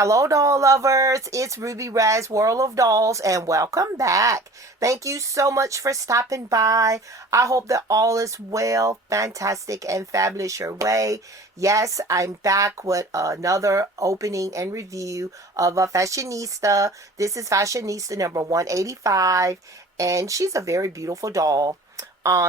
Hello, doll lovers. It's Ruby Raz World of Dolls, and welcome back. Thank you so much for stopping by. I hope that all is well, fantastic, and fabulous your way. Yes, I'm back with another opening and review of a Fashionista. This is Fashionista number 185, and she's a very beautiful doll.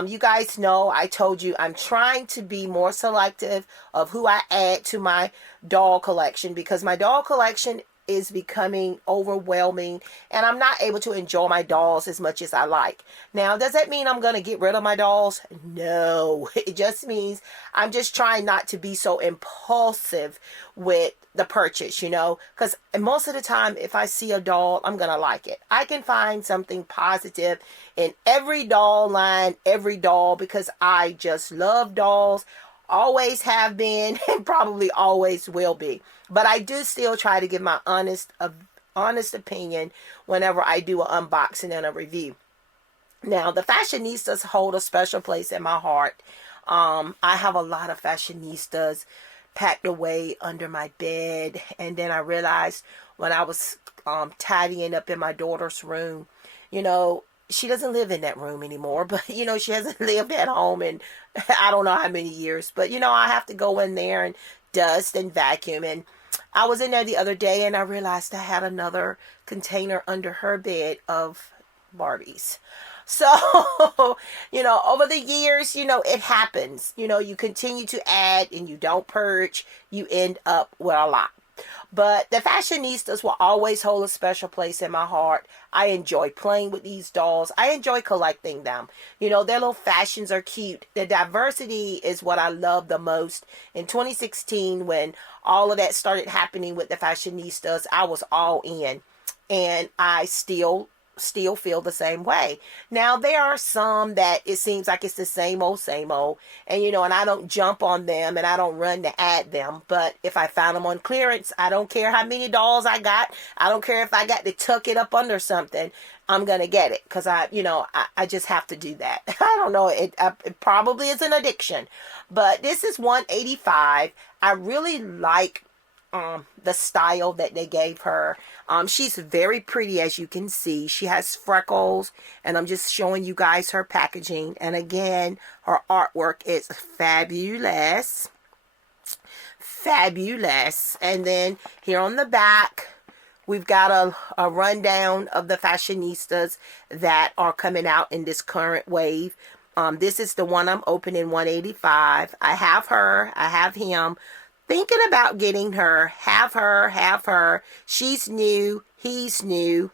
You guys know I told you I'm trying to be more selective of who I add to my doll collection because my doll collection is becoming overwhelming and I'm not able to enjoy my dolls as much as I like. Now, does that mean I'm going to get rid of my dolls? No, it just means I'm just trying not to be so impulsive with the purchase, because most of the time if I see a doll, I'm going to like it. I can find something positive in every doll line, every doll, because I just love dolls. Always have been and probably always will be. But I do still try to give my honest opinion whenever I do an unboxing and a review. Now, the Fashionistas hold a special place in my heart. I have a lot of Fashionistas packed away under my bed. And then I realized when I was tidying up in my daughter's room, she doesn't live in that room anymore, but she hasn't lived at home in I don't know how many years, but I have to go in there and dust and vacuum. And I was in there the other day and I realized I had another container under her bed of Barbies. So, over the years, it happens. You continue to add and you don't purge, you end up with a lot. But the Fashionistas will always hold a special place in my heart. I enjoy playing with these dolls. I enjoy collecting them. Their little fashions are cute. The diversity is what I love the most. In 2016, when all of that started happening with the Fashionistas, I was all in. And I still feel the same way. Now, there are some that it seems like it's the same old, and and I don't jump on them and I don't run to add them, but if I found them on clearance, I don't care how many dolls I got, I don't care if I got to tuck it up under something, I'm gonna get it, because I just have to do that. I don't know, it probably is an addiction, but this is 185. I really like the style that they gave her. She's very pretty, as you can see. She has freckles, and I'm just showing you guys her packaging. And again, her artwork is fabulous. And then here on the back, we've got a rundown of the Fashionistas that are coming out in this current wave. This is the one I'm opening, 185. I have her, I have him. Thinking about getting her. Have her. She's new. He's new.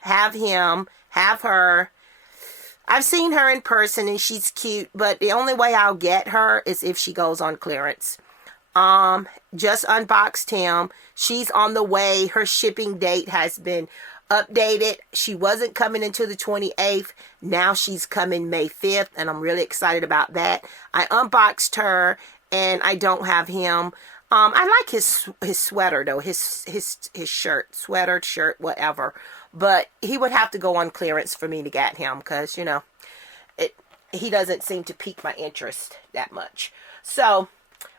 Have him. Have her. I've seen her in person and she's cute, but the only way I'll get her is if she goes on clearance. Just unboxed him. She's on the way. Her shipping date has been updated. She wasn't coming until the 28th. Now she's coming May 5th, and I'm really excited about that. I unboxed her. And I don't have him. I like his sweater though, his shirt, whatever. But he would have to go on clearance for me to get him, because he doesn't seem to pique my interest that much. So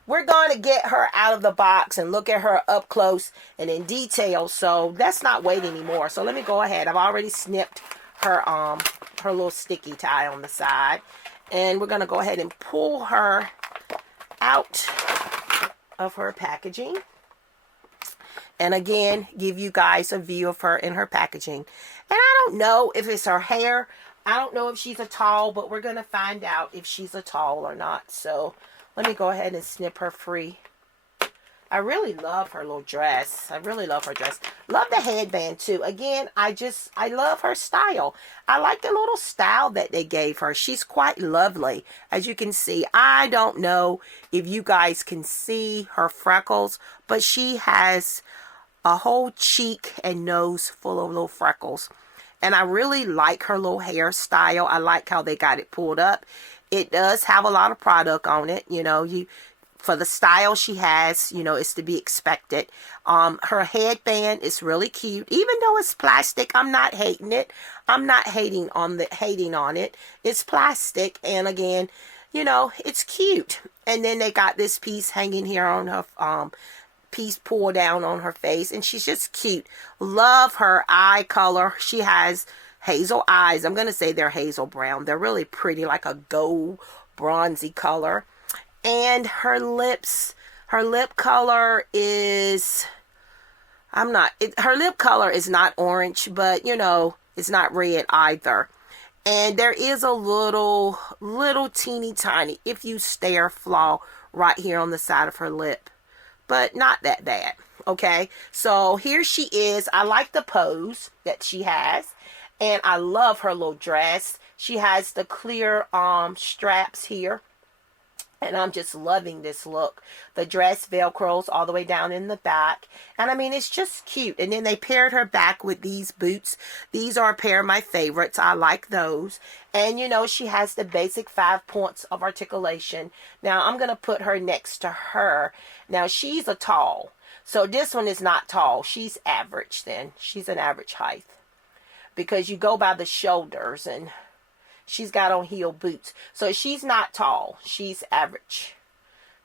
we're going to get her out of the box and look at her up close and in detail. So let's not wait anymore. So let me go ahead. I've already snipped her little sticky tie on the side, and we're going to go ahead and pull her out of her packaging, and again give you guys a view of her in her packaging. And I don't know if it's her hair, I don't know if she's a tall, but we're gonna find out if she's a tall or not. So let me go ahead and snip her free. I really love her little dress. I really love her dress. Love the headband too. Again, I love her style. I like the little style that they gave her. She's quite lovely. As you can see, I don't know if you guys can see her freckles, but she has a whole cheek and nose full of little freckles. And I really like her little hairstyle. I like how they got it pulled up. It does have a lot of product on it. For the style she has, it's to be expected. Her headband is really cute. Even though it's plastic, I'm not hating it. I'm not hating on it. It's plastic, and again, it's cute. And then they got this piece hanging here on her piece pull down on her face, and she's just cute. Love her eye color. She has hazel eyes. I'm going to say they're hazel brown. They're really pretty, like a gold bronzy color. And her lips, her lip color is, her lip color is not orange, but you know, it's not red either. And there is a little teeny tiny, if you stare, flaw right here on the side of her lip, but not that bad. Okay, so here she is. I like the pose that she has, and I love her little dress. She has the clear straps here, and I'm just loving this look. The dress velcros all the way down in the back. And I mean, it's just cute. And then they paired her back with these boots. These are a pair of my favorites. I like those. And you know, she has the basic 5 points of articulation. Now, I'm going to put her next to her. Now, she's a tall. So this one is not tall. She's average then. She's an average height. Because you go by the shoulders, and she's got on heel boots. So she's not tall. She's average.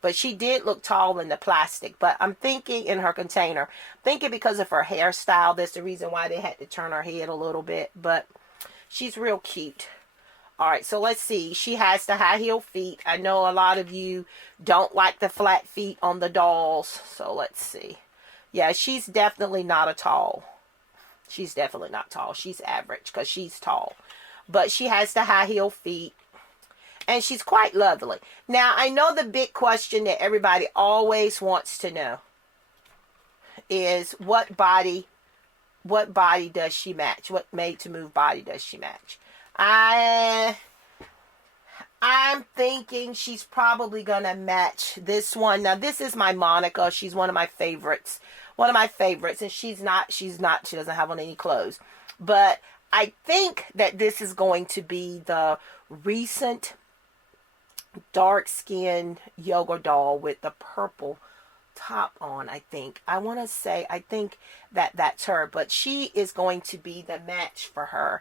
But she did look tall in the plastic. But I'm thinking in her container. I'm thinking because of her hairstyle. That's the reason why they had to turn her head a little bit. But she's real cute. Alright, so let's see. She has the high heel feet. I know a lot of you don't like the flat feet on the dolls. So let's see. Yeah, she's definitely not a tall. She's definitely not tall. She's average because she's tall. But she has the high heel feet. And she's quite lovely. Now, I know the big question that everybody always wants to know is what body does she match? What made to move body does she match? I'm thinking she's probably going to match this one. Now, this is my Monica. She's one of my favorites. One of my favorites. And she doesn't have on any clothes. But I think that this is going to be the recent dark skin yoga doll with the purple top on. I think that that's her, but she is going to be the match for her.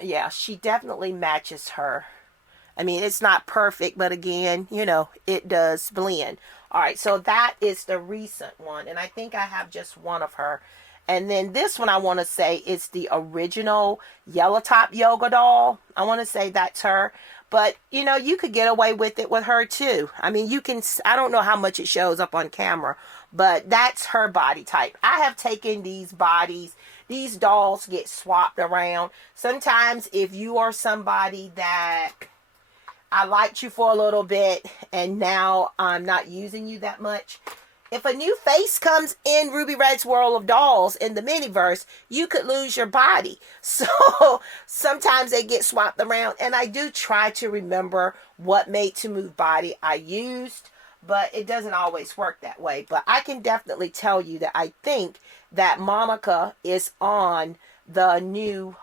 Yeah, she definitely matches her. I mean, it's not perfect, but again, you know, it does blend. All right, so that is the recent one, and I think I have just one of her. And then this one I want to say is the original yellow top yoga doll. I want to say that's her. But, you know, you could get away with it with her too. I mean, you can, I don't know how much it shows up on camera, but that's her body type. I have taken these bodies. These dolls get swapped around. Sometimes if you are somebody that I liked you for a little bit and now I'm not using you that much, if a new face comes in Ruby Red's World of Dolls in the miniverse, you could lose your body. So sometimes they get swapped around, and I do try to remember what made to move body I used, but it doesn't always work that way. But I can definitely tell you that I think that Monica is on the new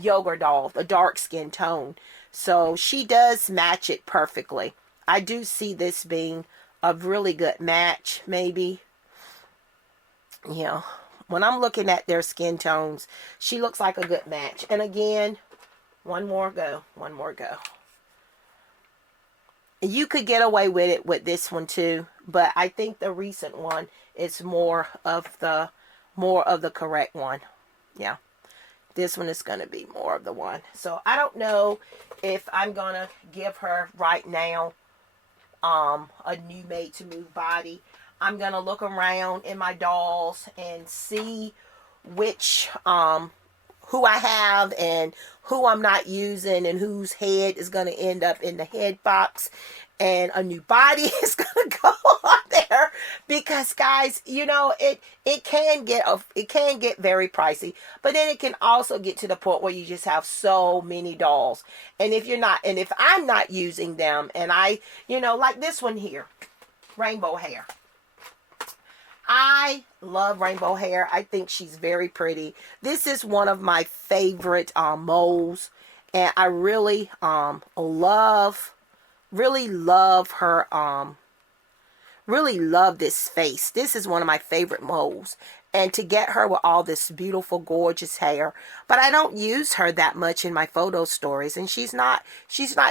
yoga doll, the dark skin tone. So she does match it perfectly. I do see this being a really good match, maybe. You know, when I'm looking at their skin tones, she looks like a good match. And again, one more go. You could get away with it with this one too, but I think the recent one is more of the correct one. Yeah. This one is going to be more of the one. So I don't know if I'm going to give her right now a new made to move body. I'm gonna look around in my dolls and see which who I have and who I'm not using and whose head is gonna end up in the head box, and a new body is gonna go on there, because guys, you know, it can get very pricey, but then it can also get to the point where you just have so many dolls, and if I'm not using them, and I, you know, like this one here, rainbow hair. I love rainbow hair. I think she's very pretty. This is one of my favorite moles, and I really love her, really love this face. This is one of my favorite moles, and to get her with all this beautiful gorgeous hair, but I don't use her that much in my photo stories, and she's not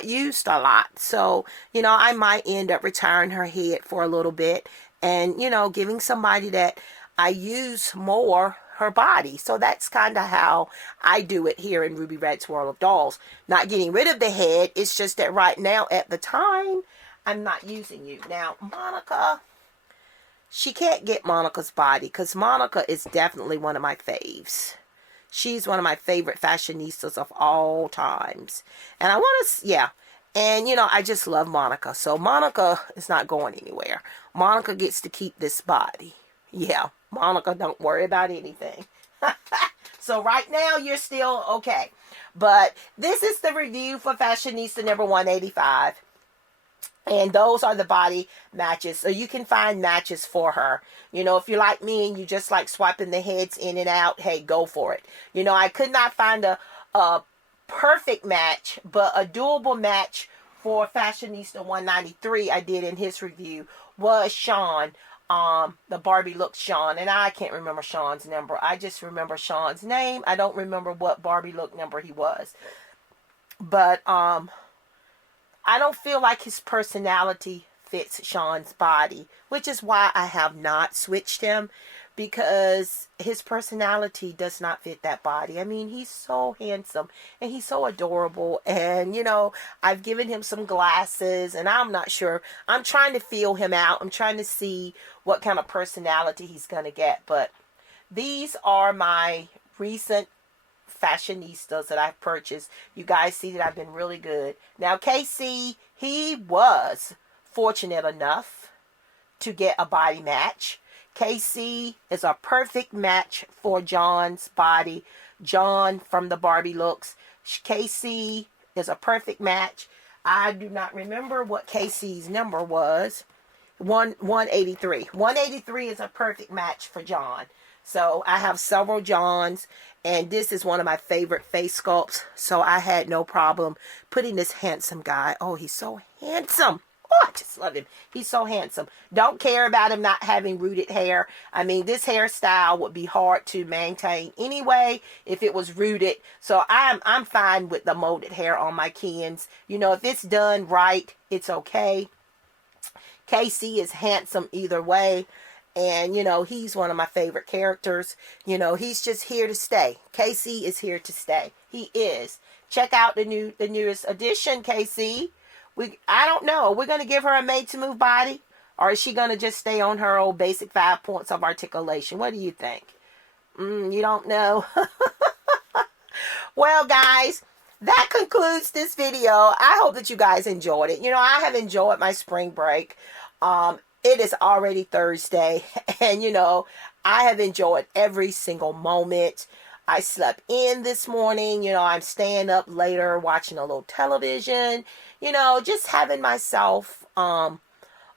used a lot, so you know, I might end up retiring her head for a little bit and, you know, giving somebody that I use more her body. So that's kind of how I do it here in Ruby Red's World of Dolls. Not getting rid of the head. It's just that right now, at the time, I'm not using you. Now, Monica, she can't get Monica's body because Monica is definitely one of my faves. She's one of my favorite fashionistas of all times. And I want to, yeah. And, you know, I just love Monica. So Monica is not going anywhere. Monica gets to keep this body. Yeah, Monica, don't worry about anything. So right now, you're still okay. But this is the review for Fashionista number 185. And those are the body matches. So you can find matches for her. You know, if you're like me and you just like swiping the heads in and out, hey, go for it. You know, I could not find a perfect match, but a doable match for Fashionista 193 I did in his review was Sean. The Barbie look Sean, and I can't remember Sean's number. I just remember Sean's name. I don't remember what Barbie look number he was. But I don't feel like his personality fits Sean's body, which is why I have not switched him, because his personality does not fit that body. I mean, he's so handsome and he's so adorable, and you know, I've given him some glasses and I'm not sure. I'm trying to feel him out. I'm trying to see what kind of personality he's going to get. But these are my recent Fashionistas that I've purchased. You guys see that I've been really good. Now, KC, he was fortunate enough to get a body match. KC is a perfect match for John's body. John from the Barbie looks. KC is a perfect match. I do not remember what KC's number was. 183. 183 is a perfect match for John. So I have several Johns, and this is one of my favorite face sculpts. So I had no problem putting this handsome guy. Oh, he's so handsome. Oh, I just love him. He's so handsome. Don't care about him not having rooted hair. I mean, this hairstyle would be hard to maintain anyway if it was rooted. So I'm fine with the molded hair on my Kens. You know, if it's done right, it's okay. KC is handsome either way. And, you know, he's one of my favorite characters. You know, he's just here to stay. KC is here to stay. He is. Check out the newest edition, KC. I don't know. We're going to give her a made-to-move body, or is she going to just stay on her old basic 5 points of articulation? What do you think? You don't know. Well, guys, that concludes this video. I hope that you guys enjoyed it. You know, I have enjoyed my spring break. It is already Thursday, and, you know, I have enjoyed every single moment. I slept in this morning. You know, I'm staying up later watching a little television, you know, just having myself a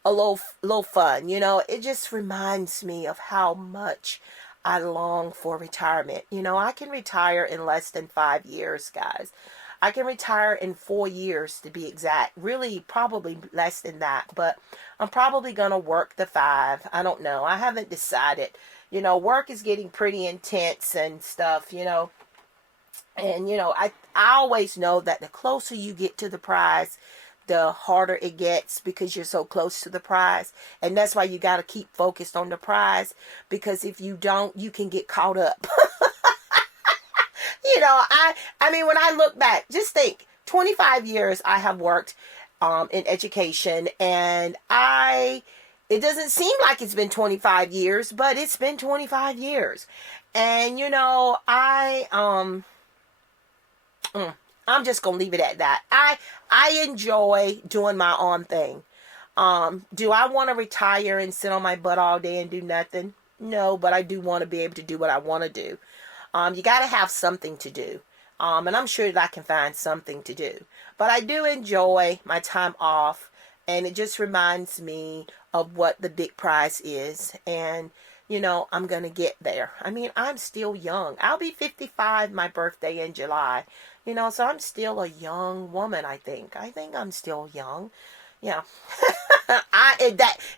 little fun. You know, it just reminds me of how much I long for retirement. You know, I can retire in less than 5 years, guys. I can retire in 4 years to be exact. Really, probably less than that. But I'm probably going to work the 5. I don't know. I haven't decided. You know, work is getting pretty intense and stuff, you know. And, you know, I always know that the closer you get to the prize, the harder it gets because you're so close to the prize. And that's why you got to keep focused on the prize. Because if you don't, you can get caught up. You know, I mean, when I look back, just think, 25 years I have worked in education, and it doesn't seem like it's been 25 years, but it's been 25 years. And, you know, I'm just going to leave it at that. I enjoy doing my own thing. Do I want to retire and sit on my butt all day and do nothing? No, but I do want to be able to do what I want to do. You got to have something to do. And I'm sure that I can find something to do. But I do enjoy my time off. And it just reminds me of what the big prize is. And, you know, I'm going to get there. I mean, I'm still young. I'll be 55, my birthday in July. You know, so I'm still a young woman, I think. I think I'm still young. Yeah.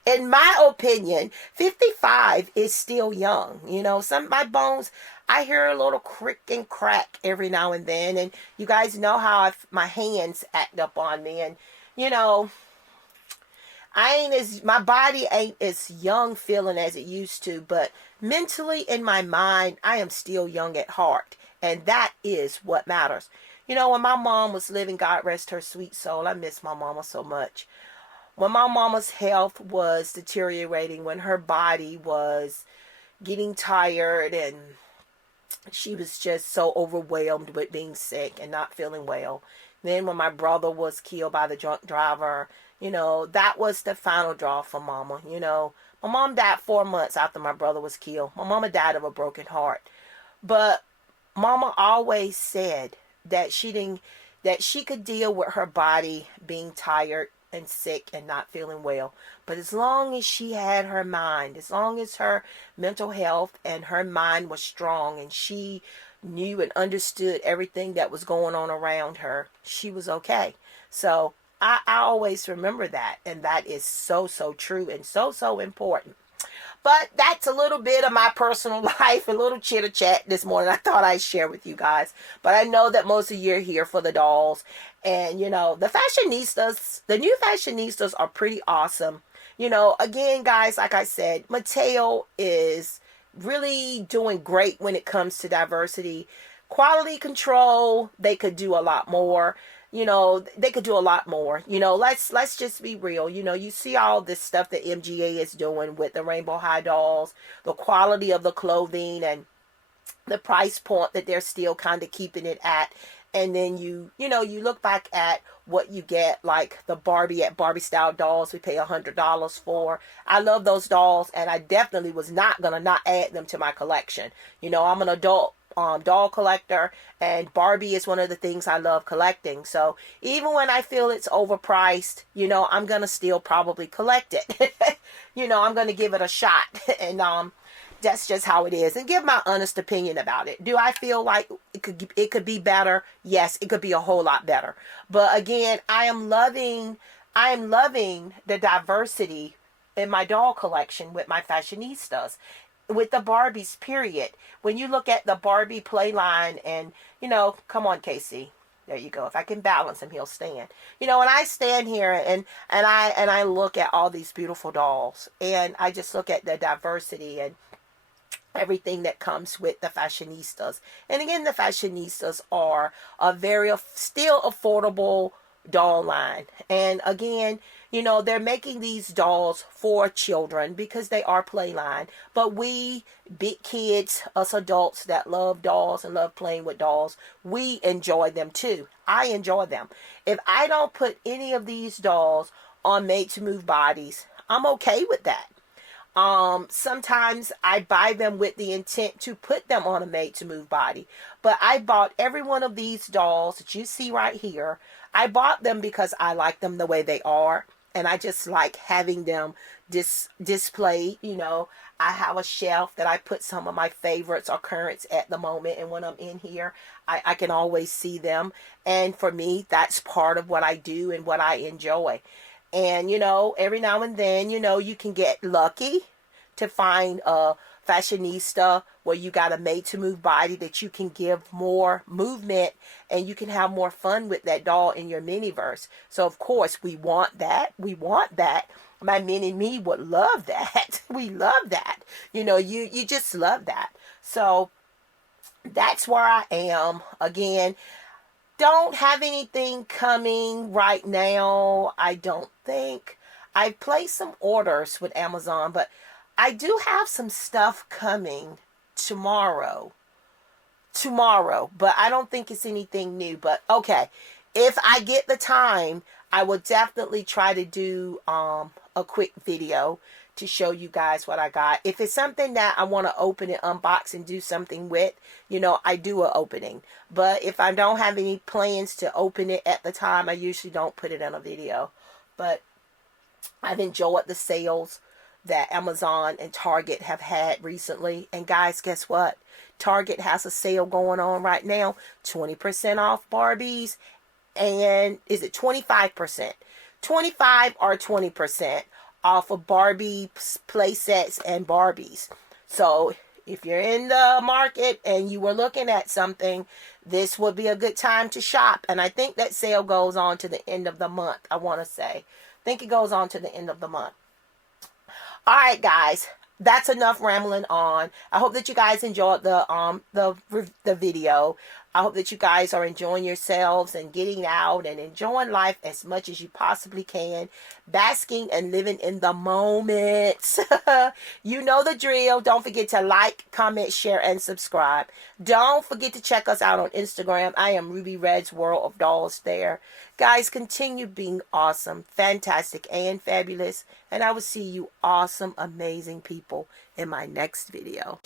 In my opinion, 55 is still young. You know, my bones, I hear a little crick and crack every now and then. And you guys know how my hands act up on me. And, you know, my body ain't as young feeling as it used to, but mentally in my mind, I am still young at heart. And that is what matters. You know, when my mom was living, God rest her sweet soul, I miss my mama so much. When my mama's health was deteriorating, when her body was getting tired and she was just so overwhelmed with being sick and not feeling well. Then when my brother was killed by the drunk driver, you know, that was the final draw for mama. You know, my mom died 4 months after my brother was killed. My mama died of a broken heart. But mama always said that she could deal with her body being tired and sick and not feeling well. But as long as she had her mind, as long as her mental health and her mind was strong and she knew and understood everything that was going on around her, she was okay. So I always remember that. And that is so, so true and so, so important. But that's a little bit of my personal life, a little chitter chat this morning I thought I'd share with you guys. But I know that most of you are here for the dolls. And, you know, the fashionistas, the new fashionistas are pretty awesome. You know, again, guys, like I said, Mattel is really doing great when it comes to diversity. Quality control, they could do a lot more. You know, they could do a lot more. You know, let's just be real. You know, you see all this stuff that MGA is doing with the Rainbow High dolls, the quality of the clothing and the price point that they're still kind of keeping it at. And then you look back at what you get, like the Barbie at Barbie style dolls we pay $100 for. I love those dolls, and I definitely was not going to not add them to my collection. You know, I'm an adult doll collector, and Barbie is one of the things I love collecting. So even when I feel it's overpriced, you know, I'm going to still probably collect it. You know, I'm going to give it a shot. And that's just how it is, and give my honest opinion about it. Do I feel like it could be better? Yes, it could be a whole lot better. But again, I am loving the diversity in my doll collection with my fashionistas, with the Barbies, period. When you look at the Barbie play line, and, you know, come on, Casey. There you go. If I can balance him, he'll stand. You know, and I stand here and I look at all these beautiful dolls, and I just look at the diversity and everything that comes with the fashionistas. And again, the fashionistas are a very still affordable doll line. And again, you know, they're making these dolls for children because they are play line. But we big kids, us adults that love dolls and love playing with dolls, we enjoy them too. I enjoy them. If I don't put any of these dolls on made to move bodies, I'm okay with that. Sometimes I buy them with the intent to put them on a made to move body. But I bought every one of these dolls that you see right here. I bought them because I like them the way they are. And I just like having them displayed. You know, I have a shelf that I put some of my favorites or currents at the moment. And when I'm in here, I can always see them. And for me, that's part of what I do and what I enjoy. And, you know, every now and then, you know, you can get lucky to find a fashionista where you got a made to move body that you can give more movement and you can have more fun with that doll in your miniverse. So, of course, we want that. We want that. My mini me would love that. We love that. You know, you just love that. So that's where I am. Again, don't have anything coming right now, I don't think. I placed some orders with Amazon, but I do have some stuff coming tomorrow. But I don't think it's anything new. But okay, if I get the time, I will definitely try to do a quick video to show you guys what I got. If it's something that I want to open and unbox and do something with, you know, I do an opening. But if I don't have any plans to open it at the time, I usually don't put it in a video. But I've enjoyed the sales that Amazon and Target have had recently. And guys, guess what? Target has a sale going on right now. 20% off Barbies. And is it 25%? 25 or 20% off of Barbie play sets and Barbies. So if you're in the market and you were looking at something, this would be a good time to shop. And I think that sale goes on to the end of the month, I want to say. think it goes on to the end of the month. All right, guys. That's enough rambling on. I hope that you guys enjoyed the video. I hope that you guys are enjoying yourselves and getting out and enjoying life as much as you possibly can. Basking and living in the moment. You know the drill. Don't forget to like, comment, share, and subscribe. Don't forget to check us out on Instagram. I am Ruby Red's World of Dolls there. Guys, continue being awesome, fantastic, and fabulous. And I will see you awesome, amazing people in my next video.